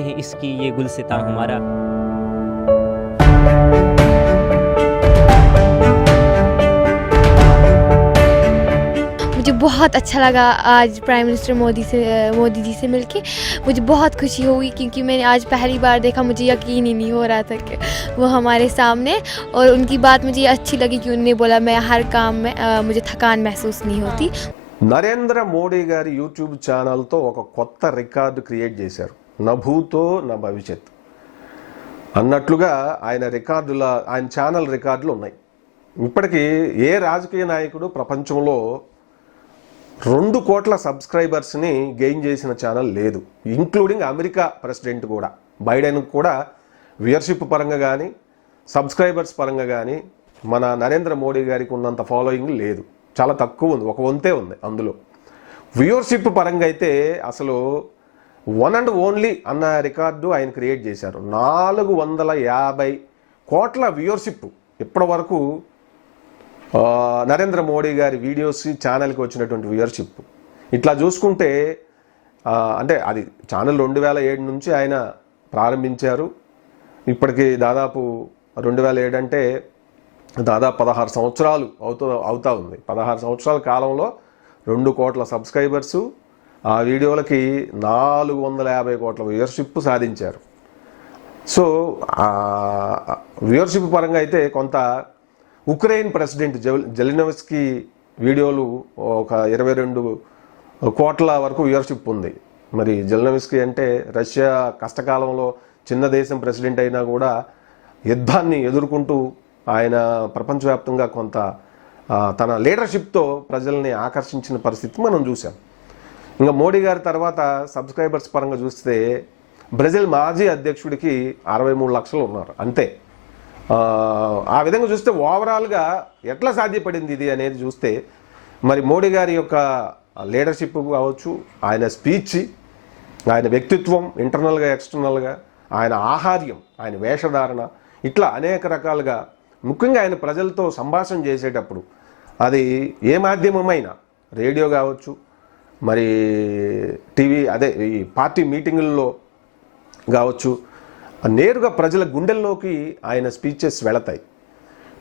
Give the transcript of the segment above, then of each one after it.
इसकी ये गुलसितां हमारा। मुझे बहुत अच्छा लगा आज प्राइम मिनिस्टर मोदी जी से मिलके। मुझे बहुत खुशी हुई क्योंकि मैंने आज पहली बार देखा, मुझे यकीन ही नहीं हो रहा था कि वो हमारे सामने। और उनकी बात मुझे अच्छी लगी कि उन्होंने बोला मैं हर काम में मुझे थकान महसूस नहीं होती। నరేంద్ర మోడీ గారి యూట్యూబ్ ఛానల్తో ఒక కొత్త రికార్డు క్రియేట్ చేశారు. నా భూతో నా భవిష్యత్ అన్నట్లుగా ఆయన ఛానల్ రికార్డులు ఉన్నాయి. ఇప్పటికీ ఏ రాజకీయ నాయకుడు ప్రపంచంలో 2 కోట్ల సబ్స్క్రైబర్స్ని గెయిన్ చేసిన ఛానల్ లేదు, ఇంక్లూడింగ్ అమెరికా ప్రెసిడెంట్ కూడా. బైడెన్ కూడా వ్యూయర్షిప్ పరంగా కానీ సబ్స్క్రైబర్స్ పరంగా కానీ మన నరేంద్ర మోడీ గారికి ఉన్నంత ఫాలోయింగ్ లేదు, చాలా తక్కువ ఉంది, ఒక వంతే ఉంది. అందులో వ్యూయర్షిప్ పరంగా అయితే అసలు వన్ అండ్ ఓన్లీ అన్న రికార్డు ఆయన క్రియేట్ చేశారు. 450 కోట్ల వ్యూయర్షిప్ ఇప్పటి వరకు నరేంద్ర మోడీ గారి వీడియోస్ ఛానల్కి వచ్చినటువంటి వ్యూయర్షిప్. ఇట్లా చూసుకుంటే అంటే అది ఛానల్ 2007 నుంచి ఆయన ప్రారంభించారు. ఇప్పటికి దాదాపు 2007 అంటే దాదాపు 16 సంవత్సరాలు అవుతా ఉంది. 16 సంవత్సరాల కాలంలో 2 కోట్ల సబ్స్క్రైబర్సు, ఆ వీడియోలకి 450 కోట్ల వ్యూయర్షిప్ సాధించారు. సో వ్యూయర్షిప్ పరంగా అయితే కొంత ఉక్రెయిన్ ప్రెసిడెంట్ జెలెన్స్కీ వీడియోలు ఒక 22 కోట్ల వరకు వ్యూయర్షిప్ ఉంది. మరి జెలెన్స్కీ అంటే రష్యా కష్టకాలంలో చిన్న దేశం ప్రెసిడెంట్ అయినా కూడా యుద్ధాన్ని ఎదుర్కొంటూ ఆయన ప్రపంచవ్యాప్తంగా కొంత తన లీడర్షిప్తో ప్రజల్ని ఆకర్షించిన పరిస్థితి మనం చూసాం. ఇంకా మోడీ గారి తర్వాత సబ్స్క్రైబర్స్ పరంగా చూస్తే బ్రెజిల్ మాజీ అధ్యక్షుడికి 63 లక్షలు ఉన్నారు అంతే. ఆ విధంగా చూస్తే ఓవరాల్గా ఎట్లా సాధ్యపడింది ఇది అనేది చూస్తే మరి మోడీ గారి యొక్క లీడర్షిప్ కావచ్చు, ఆయన స్పీచ్, ఆయన వ్యక్తిత్వం ఇంటర్నల్గా ఎక్స్టర్నల్గా, ఆయన ఆహార్యం, ఆయన వేషధారణ, ఇట్లా అనేక రకాలుగా ముఖ్యంగా ఆయన ప్రజలతో సంభాషణ చేసేటప్పుడు అది ఏ మాధ్యమమైనా రేడియో కావచ్చు, మరి టీవీ అదే ఈ పార్టీ మీటింగుల్లో కావచ్చు, నేరుగా ప్రజల గుండెల్లోకి ఆయన స్పీచెస్ వెళతాయి.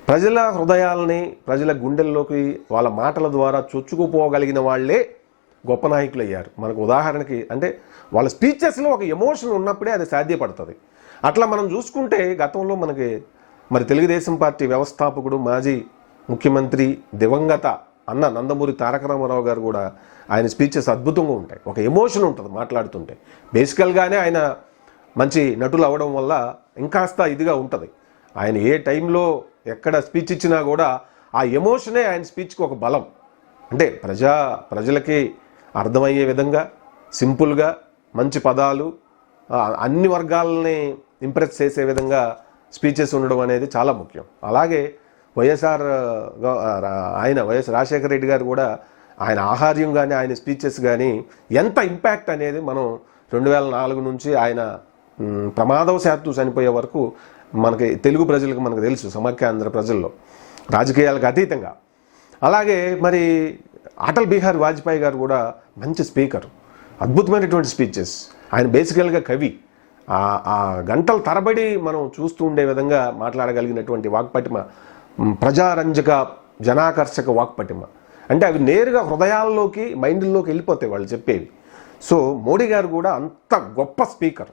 ప్రజల హృదయాలని ప్రజల గుండెల్లోకి వాళ్ళ మాటల ద్వారా చొచ్చుకుపోగలిగిన వాళ్ళే గొప్ప నాయకులు అయ్యారు. మనకు ఉదాహరణకి అంటే వాళ్ళ స్పీచెస్లో ఒక ఎమోషన్ ఉన్నప్పుడే అది సాధ్యపడుతుంది. అట్లా మనం చూసుకుంటే గతంలో మనకి మరి తెలుగుదేశం పార్టీ వ్యవస్థాపకుడు మాజీ ముఖ్యమంత్రి దివంగత అన్న నందమూరి తారక రామారావు గారు కూడా ఆయన స్పీచెస్ అద్భుతంగా ఉంటాయి, ఒక ఎమోషన్ ఉంటుంది మాట్లాడుతుంటే. బేసికల్గానే ఆయన మంచి నటులు అవ్వడం వల్ల ఇంకాస్త ఇదిగా ఉంటుంది. ఆయన ఏ టైంలో ఎక్కడ స్పీచ్ ఇచ్చినా కూడా ఆ ఎమోషనే ఆయన స్పీచ్కి ఒక బలం. అంటే ప్రజలకి అర్థమయ్యే విధంగా సింపుల్గా మంచి పదాలు అన్ని వర్గాలని ఇంప్రెస్ చేసే విధంగా స్పీచెస్ ఉండడం అనేది చాలా ముఖ్యం. అలాగే వైఎస్ రాజశేఖర రెడ్డి గారు కూడా ఆయన ఆహార్యం కానీ ఆయన స్పీచెస్ కానీ ఎంత ఇంపాక్ట్ అనేది మనం 2004 నుంచి ఆయన ప్రమాదవశాత్తు చనిపోయే వరకు మనకి తెలుగు ప్రజలకు మనకు తెలుసు, సమాఖ్యాంధ్ర ప్రజల్లో రాజకీయాలకు అతీతంగా. అలాగే మరి అటల్ బిహారీ వాజ్పేయి గారు కూడా మంచి స్పీకర్, అద్భుతమైనటువంటి స్పీచెస్. ఆయన బేసికల్గా కవి, ఆ గంటల తరబడి మనం చూస్తూ ఉండే విధంగా మాట్లాడగలిగినటువంటి వాక్పటిమ, ప్రజారంజక జనాకర్షక వాక్పటిమ. అంటే అవి నేరుగా హృదయాల్లోకి మైండ్లోకి వెళ్ళిపోతాయి వాళ్ళు చెప్పేవి. సో మోడీ గారు కూడా అంత గొప్ప స్పీకర్.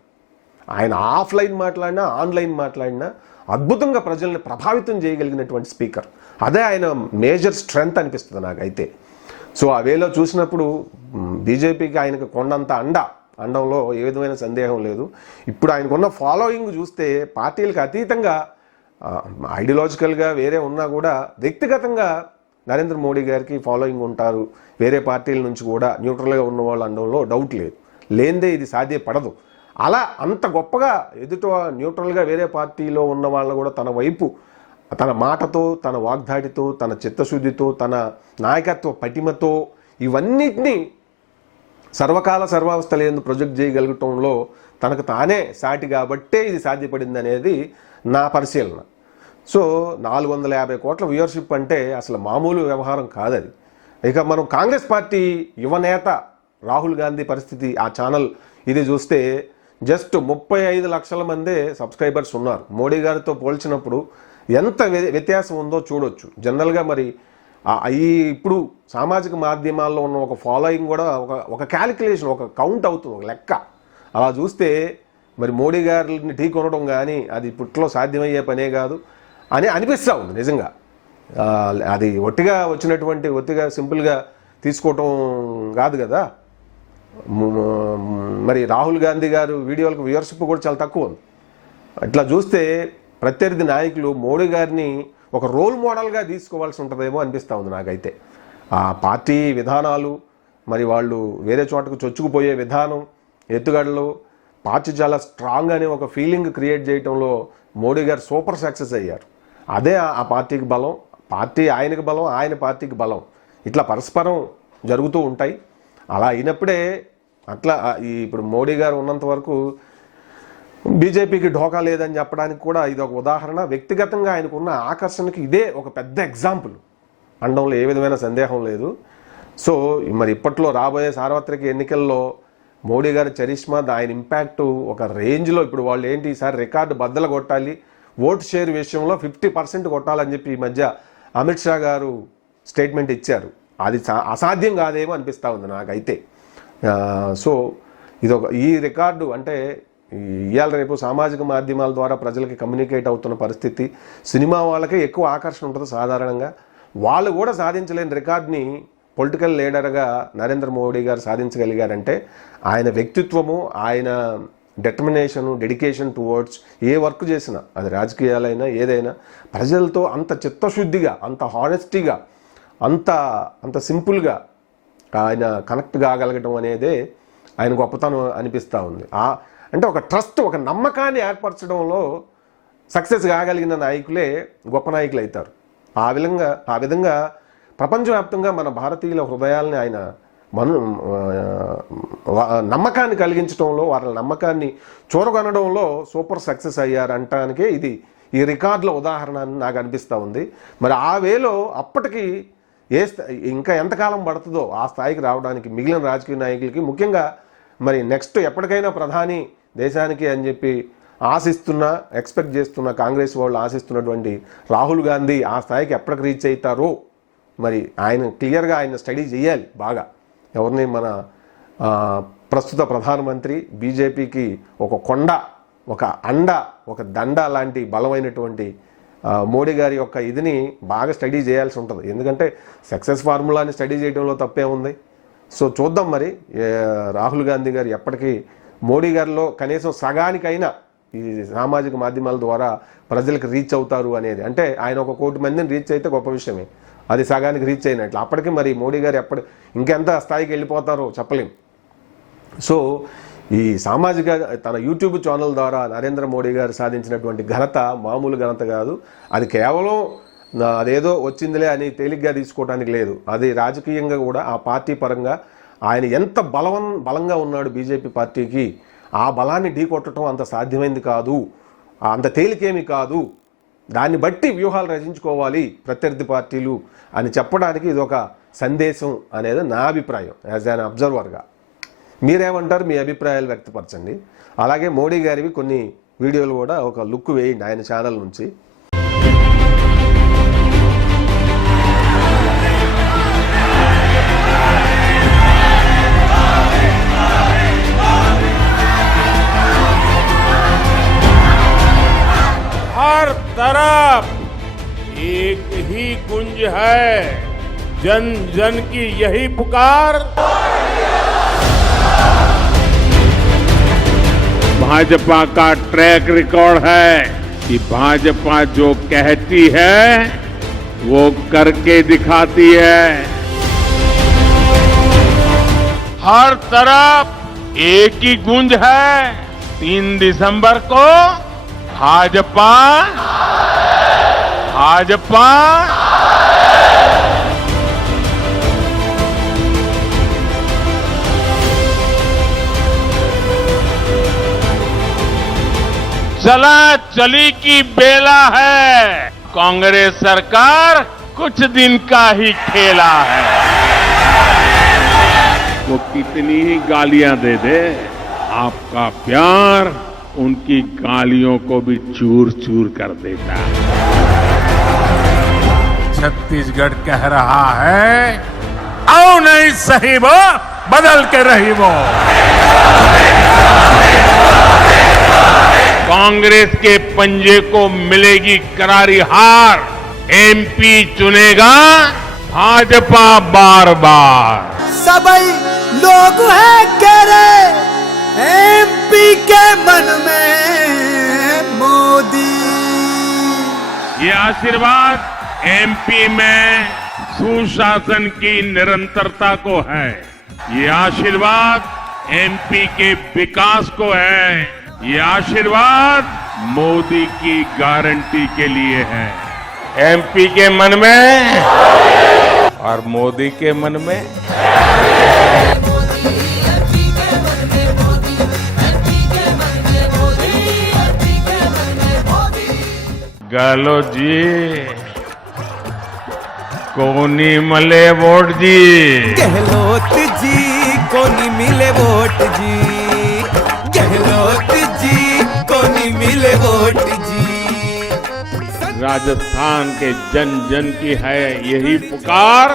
ఆయన ఆఫ్లైన్ మాట్లాడినా ఆన్లైన్ మాట్లాడినా అద్భుతంగా ప్రజల్ని ప్రభావితం చేయగలిగినటువంటి స్పీకర్. అదే ఆయన మేజర్ స్ట్రెంగ్త్ అనిపిస్తుంది నాకైతే. సో ఆ వేలో చూసినప్పుడు బీజేపీకి ఆయనకు కొండంత అండంలో ఏ విధమైన సందేహం లేదు. ఇప్పుడు ఆయనకున్న ఫాలోయింగ్ చూస్తే పార్టీలకు అతీతంగా ఐడియాలజికల్గా వేరే ఉన్నా కూడా వ్యక్తిగతంగా నరేంద్ర మోడీ గారికి ఫాలోయింగ్ ఉంటారు. వేరే పార్టీల నుంచి కూడా న్యూట్రల్గా ఉన్న వాళ్ళు అనడంలో డౌట్ లేదు, లేనిదే ఇది సాధ్యపడదు. అలా అంత గొప్పగా ఎదుట న్యూట్రల్గా వేరే పార్టీలో ఉన్న వాళ్ళని కూడా తన వైపు తన మాటతో, తన వాగ్దాటితో, తన చిత్తశుద్ధితో, తన నాయకత్వ పటిమతో ఇవన్నిటినీ సర్వకాల సర్వావస్థలందు ప్రొజెక్ట్ చేయగలగటంలో తనకు తానే సాటి కాబట్టే ఇది సాధ్యపడింది అనేది నా పరిశీలన. సో 450 కోట్ల వ్యూయర్షిప్ అంటే అసలు మామూలు వ్యవహారం కాదది. ఇక మనం కాంగ్రెస్ పార్టీ యువనేత రాహుల్ గాంధీ పరిస్థితి, ఆ ఛానల్ ఇది చూస్తే జస్ట్ 35 లక్షల మందే సబ్స్క్రైబర్స్ ఉన్నారు. మోడీ గారితో పోల్చినప్పుడు ఎంత వ్యత్యాసం ఉందో చూడొచ్చు. జనరల్గా మరి ఈ ఇప్పుడు సామాజిక మాధ్యమాల్లో ఉన్న ఒక ఫాలోయింగ్ కూడా ఒక క్యాలిక్యులేషన్, ఒక కౌంట్ అవుతుంది, ఒక లెక్క. అలా చూస్తే మరి మోడీ గారిని ఢీ కొనడం కానీ అది ఇప్పట్లో సాధ్యమయ్యే పనే కాదు అని అనిపిస్తూ ఉంది నిజంగా. అది ఒట్టిగా సింపుల్గా తీసుకోవటం కాదు కదా. మరి రాహుల్ గాంధీ గారు వీడియోలకు వ్యూవర్షిప్ కూడా చాలా తక్కువ ఉంది. ఇట్లా చూస్తే ప్రత్యర్థి నాయకులు మోడీ గారిని ఒక రోల్ మోడల్గా తీసుకోవాల్సి ఉంటుందేమో అనిపిస్తూ ఉంది నాకైతే. ఆ పార్టీ విధానాలు, మరి వాళ్ళు వేరే చోటకు చొచ్చుకుపోయే విధానం, ఎత్తుగడలు, పార్టీ చాలా స్ట్రాంగ్ అనే ఒక ఫీలింగ్ క్రియేట్ చేయడంలో మోడీ గారు సూపర్ సక్సెస్ అయ్యారు. అదే ఆ పార్టీకి బలం, పార్టీ ఆయనకి బలం, ఆయన పార్టీకి బలం. ఇట్లా పరస్పరం జరుగుతూ ఉంటాయి. అలా అయినప్పుడే అట్లా ఇప్పుడు మోడీ గారు ఉన్నంత వరకు బీజేపీకి ఢోకా లేదని చెప్పడానికి కూడా ఇది ఒక ఉదాహరణ. వ్యక్తిగతంగా ఆయనకున్న ఆకర్షణకి ఇదే ఒక పెద్ద ఎగ్జాంపుల్ అనడంలో ఏ విధమైన సందేహం లేదు. సో మరి ఇప్పట్లో రాబోయే సార్వత్రిక ఎన్నికల్లో మోడీ గారి చరిష్మా, ఆయన ఇంపాక్ట్ ఒక రేంజ్లో, ఇప్పుడు వాళ్ళు ఏంటి ఈసారి రికార్డు బద్దలు కొట్టాలి, ఓటు షేర్ విషయంలో 50% కొట్టాలని చెప్పి ఈ మధ్య అమిత్ షా గారు స్టేట్మెంట్ ఇచ్చారు. అది అసాధ్యం కాదేమో అనిపిస్తూ ఉంది నాకైతే. సో ఈ రికార్డు అంటే ఇవాళ రేపు సామాజిక మాధ్యమాల ద్వారా ప్రజలకి కమ్యూనికేట్ అవుతున్న పరిస్థితి, సినిమా వాళ్ళకే ఎక్కువ ఆకర్షణ ఉంటుంది సాధారణంగా. వాళ్ళు కూడా సాధించలేని రికార్డ్ని పొలిటికల్ లీడర్గా నరేంద్ర మోడీ గారు సాధించగలిగారంటే ఆయన వ్యక్తిత్వము, ఆయన determination, dedication towards a work చేసినా, అది రాజకీయాలైనా ఏదైనా, ప్రజలతో అంత చిత్తశుద్ధిగా, అంత హానెస్టీగా, అంత సింపుల్గా ఆయన కనెక్ట్ కాగలగడం అనేదే ఆయన గొప్పతనం అనిపిస్తూ ఉంది. అంటే ఒక ట్రస్ట్, ఒక నమ్మకాన్ని ఏర్పరచడంలో సక్సెస్ కాగలిగిన నాయకులే గొప్ప నాయకులు అవుతారు. ఆ విధంగా ప్రపంచవ్యాప్తంగా మన భారతీయుల హృదయాల్ని ఆయన నమ్మకాన్ని కలిగించడంలో, వాళ్ళ నమ్మకాన్ని చూరగొనడంలో సూపర్ సక్సెస్ అయ్యారంటానికే ఈ రికార్డుల ఉదాహరణ అని నాకు అనిపిస్తూ ఉంది. మరి ఆ వేలో అప్పటికి ఇంకా ఎంతకాలం పడుతుందో ఆ స్థాయికి రావడానికి మిగిలిన రాజకీయ నాయకులకి, ముఖ్యంగా మరి నెక్స్ట్ ఎప్పటికైనా ప్రధాని దేశానికి అని చెప్పి ఎక్స్పెక్ట్ చేస్తున్న కాంగ్రెస్ వాళ్ళు ఆశిస్తున్నటువంటి రాహుల్ గాంధీ ఆ స్థాయికి ఎప్పటికి రీచ్ అవుతారో మరి ఆయన క్లియర్గా ఆయన స్టడీ చేయాలి బాగా. ఎవరిని మన ప్రస్తుత ప్రధానమంత్రి, బీజేపీకి ఒక కొండ, ఒక అండ, ఒక దండ లాంటి బలమైనటువంటి మోడీ గారి యొక్క ఇదిని బాగా స్టడీ చేయాల్సి ఉంటుంది. ఎందుకంటే సక్సెస్ ఫార్ములాని స్టడీ చేయడంలో తప్పే ఉంది. సో చూద్దాం మరి రాహుల్ గాంధీ గారు ఎప్పటికీ మోడీ గారిలో కనీసం సగానికైనా ఈ సామాజిక మాధ్యమాల ద్వారా ప్రజలకు రీచ్ అవుతారు అనేది. అంటే ఆయన 1 కోటి మందిని రీచ్ అయితే గొప్ప విషయమే, అది సగానికి రీచ్ అయినట్లు. అప్పటికి మరి మోడీ గారు ఇంకెంత స్థాయికి వెళ్ళిపోతారో చెప్పలేం. సో ఈ తన యూట్యూబ్ ఛానల్ ద్వారా నరేంద్ర మోడీ గారు సాధించినటువంటి ఘనత మామూలు ఘనత కాదు. అది కేవలం అదేదో వచ్చిందిలే అని తేలిగ్గా తీసుకోవడానికి లేదు. అది రాజకీయంగా కూడా ఆ పార్టీ పరంగా ఆయన ఎంత బలంగా ఉన్నాడు బీజేపీ పార్టీకి, ఆ బలాన్ని ఢీకొట్టడం అంత సాధ్యమైంది కాదు, అంత తేలికేమీ కాదు. దాన్ని బట్టి వ్యూహాలు రచించుకోవాలి ప్రత్యర్థి పార్టీలు అని చెప్పడానికి ఇది ఒక సందేశం అనేది నా అభిప్రాయం యాజ్ అన్ అబ్జర్వర్గా. మీరేమంటారు? మీ అభిప్రాయాలు వ్యక్తపరచండి. అలాగే మోడీ గారివి కొన్ని వీడియోలు కూడా ఒక లుక్ వేయండి ఆయన ఛానల్ నుంచి. हर तरफ एक ही गुंज है, जन जन की यही पुकार। भाजपा का ट्रैक रिकॉर्ड है कि भाजपा जो कहती है वो करके दिखाती है। हर तरफ एक ही गूंज है, 3 दिसंबर को भाजपा भाजपा चला चली की बेला है, कांग्रेस सरकार कुछ दिन का ही खेला है। वो कितनी ही गालियां दे दे, आपका प्यार उनकी गालियों को भी चूर चूर कर देता है। छत्तीसगढ़ कह रहा है, आओ नहीं सही वो, बदल के रही वो। कांग्रेस के पंजे को मिलेगी करारी हार। एमपी चुनेगा भाजपा बार बार। सबई लोग है करे एमपी के मन में मोदी। ये आशीर्वाद एमपी में सुशासन की निरंतरता को है। ये आशीर्वाद एमपी के विकास को है। ये आशीर्वाद मोदी की गारंटी के लिए है। एमपी के मन में और मोदी के मन में। गालो जी कोनी मले वोट जी। गहलोत जी कोनी मिले वोट जी। गहलोत जी कोनी मिले वोट जी। राजस्थान के जन जन की है यही पुकार,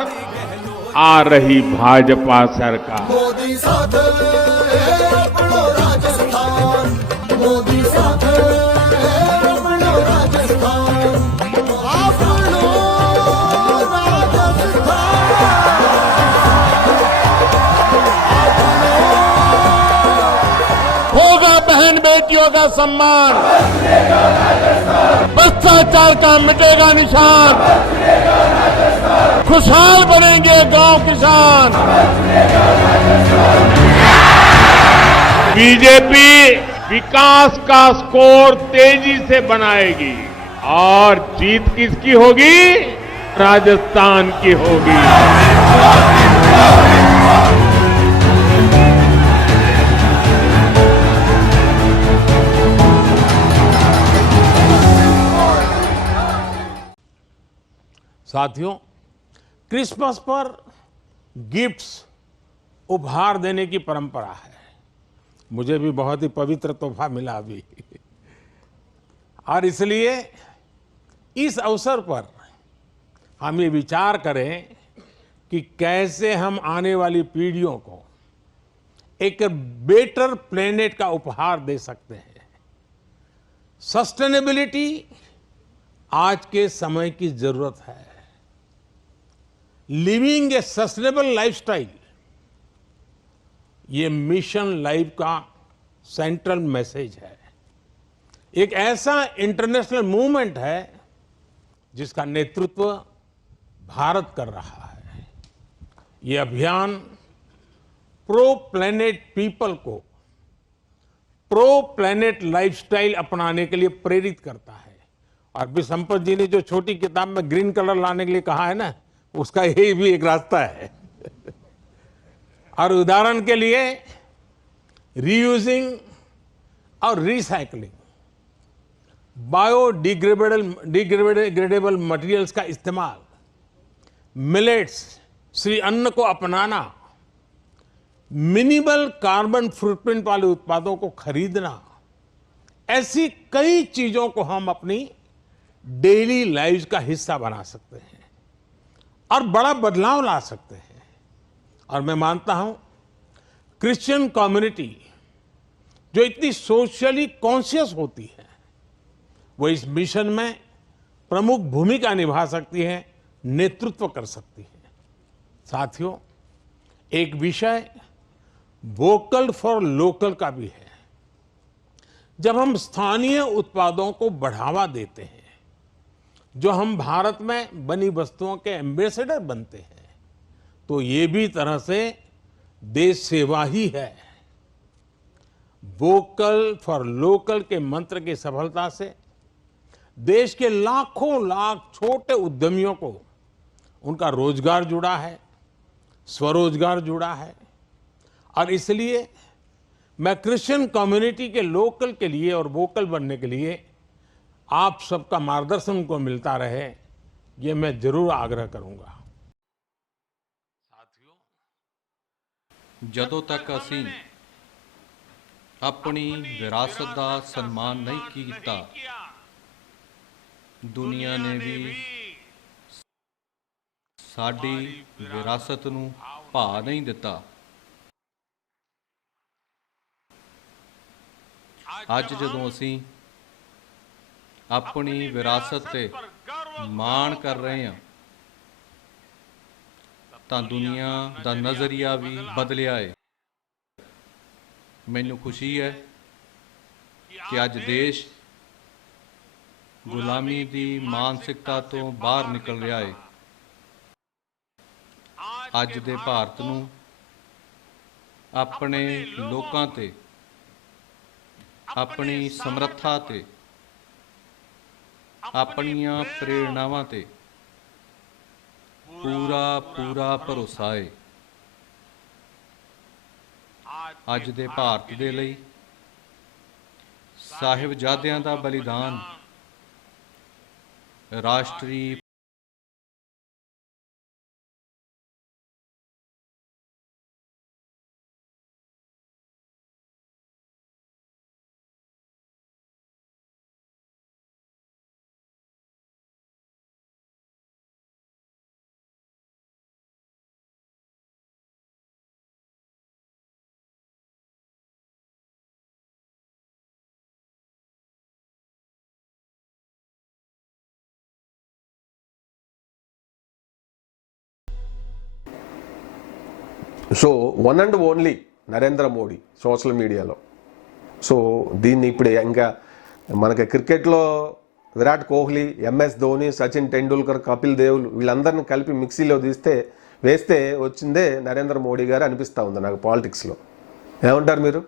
आ रही भाजपा सरकार। मोदी साथ अपनो राजस्थान। मोदी साथ अपनो राजस्थान। अपनो होगा बहन बेटियों का सम्मान। भ्रष्टाचार का मिटेगा निशान। खुशहाल बनेंगे गांव किसान। बीजेपी विकास का स्कोर तेजी से बनाएगी और जीत किसकी होगी? राजस्थान की होगी। साथियों, क्रिसमस पर गिफ्ट्स उपहार देने की परंपरा है। मुझे भी बहुत ही पवित्र तोहफा मिला अभी। और इसलिए इस अवसर पर हम ये विचार करें कि कैसे हम आने वाली पीढ़ियों को एक बेटर प्लेनेट का उपहार दे सकते हैं। सस्टेनेबिलिटी आज के समय की जरूरत है। लिविंग ए सस्टेनेबल लाइफस्टाइल, ये मिशन लाइफ का सेंट्रल मैसेज है। एक ऐसा इंटरनेशनल मूवमेंट है जिसका नेतृत्व भारत कर रहा है। ये अभियान प्रो प्लेनेट पीपल को प्रो प्लेनेट लाइफस्टाइल अपनाने के लिए प्रेरित करता है। और भी संपत जी ने जो छोटी किताब में ग्रीन कलर लाने के लिए कहा है ना, उसका यही भी एक रास्ता है। और उदाहरण के लिए रीयूजिंग और रिसाइकलिंग, बायोडिग्रेडेबल मटेरियल्स का इस्तेमाल, मिलेट्स श्री अन्न को अपनाना, मिनिमल कार्बन फुटप्रिंट वाले उत्पादों को खरीदना, ऐसी कई चीजों को हम अपनी डेली लाइफ का हिस्सा बना सकते हैं और बड़ा बदलाव ला सकते हैं। और मैं मानता हूं क्रिश्चियन कम्युनिटी जो इतनी सोशली कॉन्शियस होती है, वो इस मिशन में प्रमुख भूमिका निभा सकती है, नेतृत्व कर सकती है। साथियों, एक विषय वोकल फॉर लोकल का भी है। जब हम स्थानीय उत्पादों को बढ़ावा देते हैं, जो हम भारत में बनी वस्तुओं के एम्बेसडर बनते हैं, तो ये भी तरह से देश सेवा ही है। वोकल फॉर लोकल के मंत्र की सफलता से देश के लाखों लाख छोटे उद्यमियों को उनका रोजगार जुड़ा है, स्वरोजगार जुड़ा है। और इसलिए मैं क्रिश्चियन कम्युनिटी के लोकल के लिए और वोकल बनने के लिए आप सबका मार्गदर्शन उनको मिलता रहे, ये मैं जरूर आग्रह करूंगा। ਜਦੋਂ ਤੱਕ ਅਸੀਂ ਆਪਣੀ ਵਿਰਾਸਤ ਦਾ ਸਨਮਾਨ ਨਹੀਂ ਕੀਤਾ, ਦੁਨੀਆ ਨੇ ਵੀ ਸਾਡੀ ਵਿਰਾਸਤ ਨੂੰ ਭਾਅ ਨਹੀਂ ਦਿੱਤਾ। ਅੱਜ ਜਦੋਂ ਅਸੀਂ ਆਪਣੀ ਵਿਰਾਸਤ ਤੇ ਮਾਣ ਕਰ ਰਹੇ ਹਾਂ ਤਾਂ ਦੁਨੀਆ ਦਾ ਨਜ਼ਰੀਆ ਵੀ ਬਦਲਿਆ ਹੈ। ਮੈਨੂੰ ਖੁਸ਼ੀ ਹੈ ਕਿ ਅੱਜ ਦੇਸ਼ ਗੁਲਾਮੀ ਦੀ ਮਾਨਸਿਕਤਾ ਤੋਂ ਬਾਹਰ ਨਿਕਲ ਰਿਹਾ ਹੈ। ਅੱਜ ਦੇ ਭਾਰਤ ਨੂੰ ਆਪਣੇ ਲੋਕਾਂ ਤੇ, ਆਪਣੀ ਸਮਰੱਥਾ ਤੇ, ਆਪਣੀਆਂ ਪ੍ਰੇਰਣਾਵਾਂ ਤੇ ਪੂਰਾ ਭਰੋਸਾ ਹੈ। ਅੱਜ ਦੇ ਭਾਰਤ ਦੇ ਲਈ ਸਾਹਿਬਜ਼ਾਦਿਆਂ ਦਾ ਬਲੀਦਾਨ ਰਾਸ਼ਟਰੀ so one and only Narendra Modi social మీడియాలో. సో దీన్ని ఇప్పుడు ఇంకా మనకి క్రికెట్లో విరాట్ కోహ్లీ, ఎంఎస్ ధోని, సచిన్ టెండూల్కర్, కపిల్ దేవ్ వీళ్ళందరిని కలిపి మిక్సీలో వేస్తే వచ్చిందే నరేంద్ర మోడీ గారు అనిపిస్తూ ఉంది నాకు పాలిటిక్స్లో. ఏమంటారు మీరు?